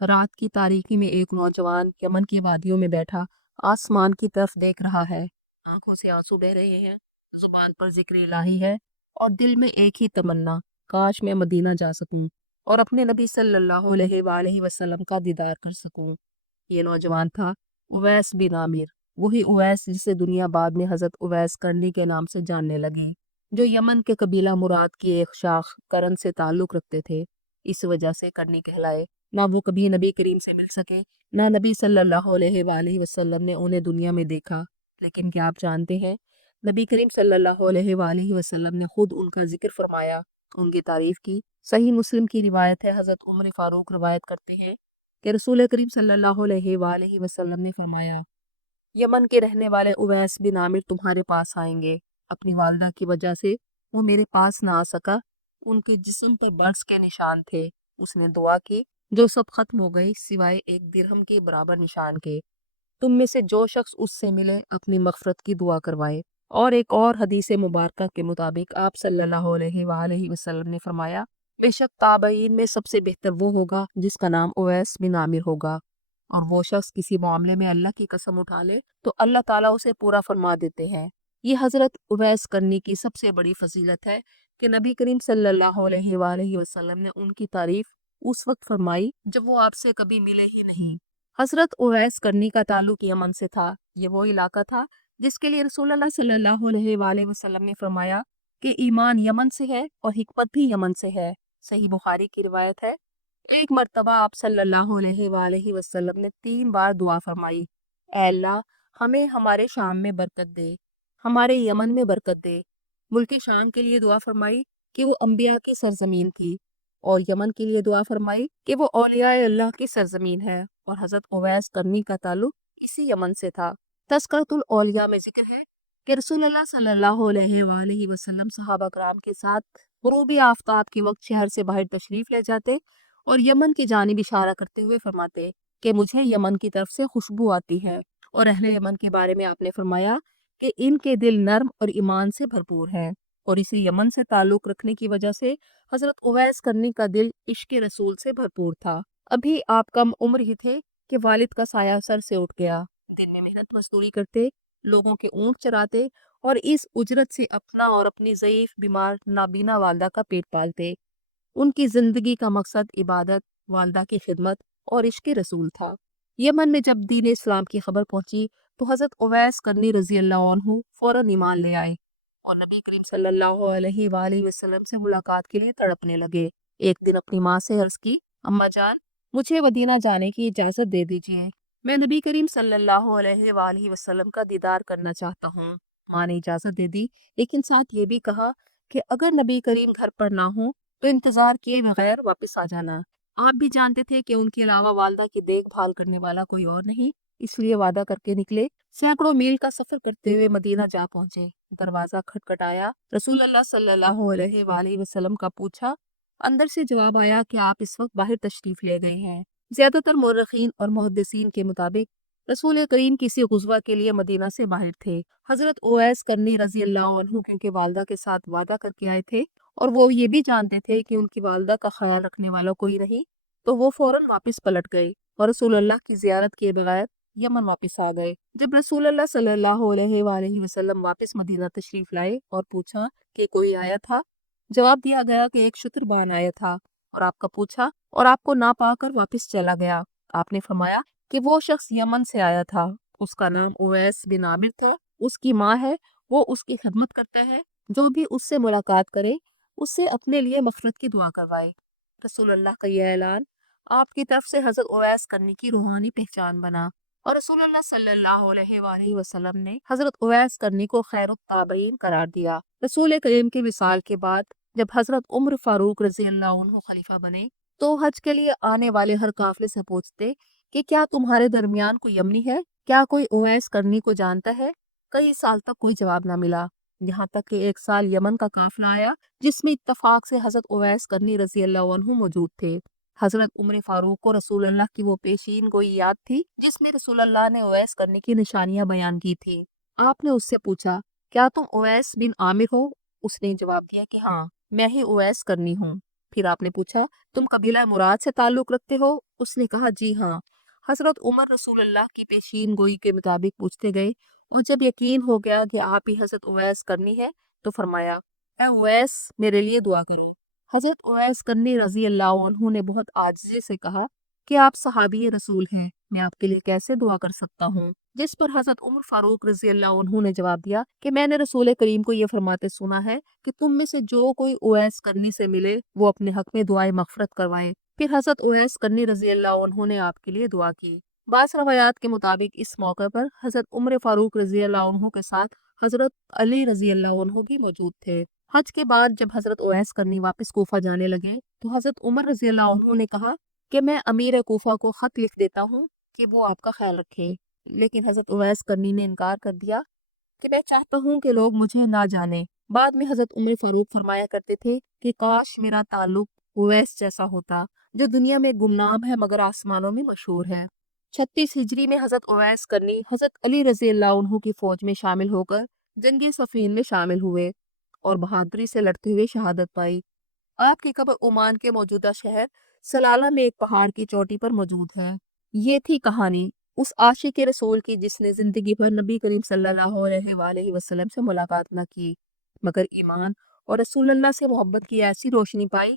رات کی تاریکی میں ایک نوجوان یمن کی وادیوں میں بیٹھا آسمان کی طرف دیکھ رہا ہے۔ آنکھوں سے آنسو بہ رہے ہیں، زبان پر ذکر الہی ہے اور دل میں ایک ہی تمنا، کاش میں مدینہ جا سکوں اور اپنے نبی صلی اللہ علیہ وآلہ وسلم کا دیدار کر سکوں۔ یہ نوجوان تھا اویس بن عامر، وہی اویس جسے دنیا بعد میں حضرت اویس کرنی کے نام سے جاننے لگی، جو یمن کے قبیلہ مراد کی ایک شاخ کرن سے تعلق رکھتے تھے۔ اس وجہ سے کرنی کہلائے۔ نہ وہ کبھی نبی کریم سے مل سکے، نہ نبی صلی اللہ علیہ وآلہ وسلم نے انہیں دنیا میں دیکھا، لیکن کیا آپ جانتے ہیں نبی کریم صلی اللہ علیہ وآلہ وسلم نے خود ان کا ذکر فرمایا، ان کی تعریف کی۔ صحیح مسلم کی روایت ہے، حضرت عمر فاروق روایت کرتے ہیں کہ رسول کریم صلی اللہ علیہ وآلہ وسلم نے فرمایا، یمن کے رہنے والے اویس بن عامر تمہارے پاس آئیں گے۔ اپنی والدہ کی وجہ سے وہ میرے پاس نہ آ سکا، ان کے جسم پر برس کے نشان تھے۔ اس نے دعا کی، جو سب ختم ہو گئی سوائے ایک درہم کے برابر نشان کے۔ تم میں سے جو شخص اس سے ملے اپنی مغفرت کی دعا کروائے۔ اور ایک اور حدیث مبارکہ کے مطابق آپ صلی اللہ علیہ وآلہ وسلم نے فرمایا، بے شک تابعین میں سب سے بہتر وہ ہوگا جس کا نام اویس بن عامر ہوگا، اور وہ شخص کسی معاملے میں اللہ کی قسم اٹھا لے تو اللہ تعالیٰ اسے پورا فرما دیتے ہیں۔ یہ حضرت اویس کرنی کی سب سے بڑی فضیلت ہے کہ نبی کریم صلی اللہ علیہ وآلہ وسلم نے ان کی تعریف اس وقت فرمائی جب وہ آپ سے کبھی ملے ہی نہیں۔ حضرت اویس کرنی کا تعلق یمن سے تھا۔ یہ وہ علاقہ تھا جس کے لیے رسول اللہ صلی اللہ علیہ وآلہ وسلم نے فرمایا کہ ایمان یمن سے ہے اور حکمت بھی یمن سے ہے۔ صحیح بخاری کی روایت ہے، ایک مرتبہ آپ صلی اللہ علیہ وآلہ وسلم نے 3 بار دعا فرمائی، اے اللہ ہمیں ہمارے شام میں برکت دے، ہمارے یمن میں برکت دے۔ ملک شام کے لیے دعا فرمائی کہ وہ انبیاء کی سرزمین تھی، اور یمن کے لیے دعا فرمائی کہ وہ اولیاء اللہ کی سرزمین ہے، اور حضرت اویس کرنی کا تعلق اسی یمن سے تھا۔ تذکرۃ الاولیاء میں ذکر ہے کہ رسول اللہ صلی اللہ علیہ وآلہ وسلم صحابہ کرام کے ساتھ غروبی آفتاب کے وقت شہر سے باہر تشریف لے جاتے اور یمن کی جانب اشارہ کرتے ہوئے فرماتے کہ مجھے یمن کی طرف سے خوشبو آتی ہے، اور اہل یمن کے بارے میں آپ نے فرمایا کہ ان کے دل نرم اور ایمان سے بھرپور ہیں، اور اسی یمن سے تعلق رکھنے کی وجہ سے حضرت اویس کرنی کا دل عشق رسول سے بھرپور تھا۔ ابھی آپ کم عمر ہی تھے کہ والد کا سایہ سر سے اٹھ گیا۔ دن میں محنت مزدوری کرتے، لوگوں کے اونٹ چراتے اور اس اجرت سے اپنا اور اپنی ضعیف بیمار نابینا والدہ کا پیٹ پالتے۔ ان کی زندگی کا مقصد عبادت، والدہ کی خدمت اور عشق رسول تھا۔ یمن میں جب دین اسلام کی خبر پہنچی تو حضرت اویس کرنی رضی اللہ عنہ فوراً ایمان لے آئے اور نبی کریم صلی اللہ علیہ وآلہ وسلم سے ملاقات کے لیے تڑپنے لگے۔ ایک دن اپنی ماں سے عرض کی، اماں جان مجھے مدینہ جانے کی اجازت دے دیجیے، میں نبی کریم صلی اللہ علیہ وآلہ وسلم کا دیدار کرنا چاہتا ہوں۔ ماں نے اجازت دے دی، لیکن ساتھ یہ بھی کہا کہ اگر نبی کریم گھر پر نہ ہوں تو انتظار کیے بغیر واپس آ جانا۔ آپ بھی جانتے تھے کہ ان کے علاوہ والدہ کی دیکھ بھال کرنے والا کوئی اور نہیں، اس لیے وعدہ کر کے نکلے۔ سینکڑوں میل کا سفر کرتے ہوئے مدینہ جا پہنچے۔ دروازہ کھٹکھٹایا، رسول اللہ صلی اللہ علیہ وآلہ وسلم کا پوچھا۔ اندر سے جواب آیا کہ آپ اس وقت باہر تشریف لے گئے ہیں۔ زیادہ تر مورخین اور محدثین کے مطابق رسول کریم کسی غزوہ کے لیے مدینہ سے باہر تھے۔ حضرت اویس کرنی رضی اللہ عنہ کیونکہ والدہ کے ساتھ وعدہ کر کے آئے تھے اور وہ یہ بھی جانتے تھے کہ ان کی والدہ کا خیال رکھنے والا کوئی نہیں، تو وہ فوراً واپس پلٹ گئے اور رسول اللہ کی زیارت کیے بغیر یمن واپس آ گئے۔ جب رسول اللہ صلی اللہ علیہ وآلہ وسلم واپس مدینہ تشریف لائے اور پوچھا کہ کوئی آیا تھا، جواب دیا گیا کہ ایک شتربان آیا تھا اور آپ کا پوچھا اور آپ کو نہ پا کر واپس چلا گیا۔ آپ نے فرمایا کہ وہ شخص یمن سے آیا تھا، اس کا نام اویس بن عامر تھا، اس کی ماں ہے، وہ اس کی خدمت کرتا ہے، جو بھی اس سے ملاقات کرے اس سے اپنے لیے مغفرت کی دعا کروائے۔ رسول اللہ کا یہ اعلان آپ کی طرف سے حضرت اویس کرنی کی روحانی پہچان بنا، اور رسول اللہ صلی اللہ علیہ وآلہ وسلم نے حضرت اویس کرنی کو خیر التابعین قرار دیا۔ رسول کریم کے وصال کے بعد جب حضرت عمر فاروق رضی اللہ عنہ خلیفہ بنے تو حج کے لیے آنے والے ہر قافلے سے پوچھتے کہ کیا تمہارے درمیان کوئی یمنی ہے؟ کیا کوئی اویس کرنی کو جانتا ہے؟ کئی سال تک کوئی جواب نہ ملا، یہاں تک کہ ایک سال یمن کا قافلہ آیا جس میں اتفاق سے حضرت اویس کرنی رضی اللہ عنہ موجود تھے۔ حضرت عمر فاروق کو رسول اللہ کی وہ پیشین گوئی یاد تھی جس میں رسول اللہ نے اویس کرنی کی نشانیاں بیان کی تھی۔ آپ نے اس سے پوچھا، کیا تم اویس بن عامر ہو؟ اس نے جواب دیا کہ ہاں، میں ہی اویس کرنی ہوں۔ پھر آپ نے پوچھا تم قبیلہ مراد سے تعلق رکھتے ہو؟ اس نے کہا جی ہاں۔ حضرت عمر رسول اللہ کی پیشین گوئی کے مطابق پوچھتے گئے اور جب یقین ہو گیا کہ آپ ہی حضرت اویس کرنی ہے تو فرمایا اے اویس میرے لیے دعا کرو۔ حضرت اویس کرنی رضی اللہ عنہ نے بہت عاجزی سے کہا کہ آپ صحابی رسول ہیں، میں آپ کے لیے کیسے دعا کر سکتا ہوں؟ جس پر حضرت عمر فاروق رضی اللہ عنہ نے جواب دیا کہ میں نے رسول کریم کو یہ فرماتے سنا ہے کہ تم میں سے جو کوئی اویس کرنی سے ملے وہ اپنے حق میں دعائے مغفرت کروائے۔ پھر حضرت اویس کرنی رضی اللہ عنہ نے آپ کے لیے دعا کی۔ بعض روایات کے مطابق اس موقع پر حضرت عمر فاروق رضی اللہ عنہ کے ساتھ حضرت علی رضی اللہ عنہ بھی موجود تھے۔ حج کے بعد جب حضرت اویس کرنی واپس کوفہ جانے لگے تو حضرت عمر رضی اللہ عنہ نے کہا کہ میں امیر کوفہ کو خط لکھ دیتا ہوں کہ وہ آپ کا خیال رکھے، لیکن حضرت اویس کرنی نے انکار کر دیا کہ میں چاہتا ہوں کہ لوگ مجھے نہ جانیں۔ بعد میں حضرت عمر فاروق فرمایا کرتے تھے کہ کاش میرا تعلق اویس جیسا ہوتا جو دنیا میں گمنام ہے مگر آسمانوں میں مشہور ہے۔ 36 ہجری میں حضرت اویس کرنی حضرت علی رضی اللہ عنہ کی فوج میں شامل ہو کر جنگ صفین میں شامل ہوئے اور بہادری سے لڑتے ہوئے شہادت پائی۔ آپ کی قبر عمان کے موجودہ شہر سلالہ میں ایک پہاڑ کی چوٹی پر موجود ہے۔ یہ تھی کہانی اس عاشق رسول کی جس نے زندگی بھر نبی کریم صلی اللہ علیہ وآلہ وسلم سے ملاقات نہ کی مگر ایمان اور رسول اللہ سے محبت کی ایسی روشنی پائی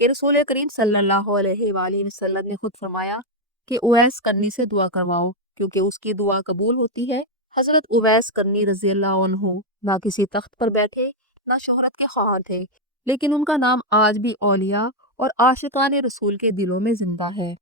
کہ رسول کریم صلی اللہ علیہ وآلہ وسلم نے خود فرمایا کہ اویس کرنی سے دعا کرواؤ کیونکہ اس کی دعا قبول ہوتی ہے۔ حضرت اویس کرنی رضی اللہ عنہ نہ کسی تخت پر بیٹھے نہ شہرت کے خواہاں تھے، لیکن ان کا نام آج بھی اولیاء اور عاشقان رسول کے دلوں میں زندہ ہے۔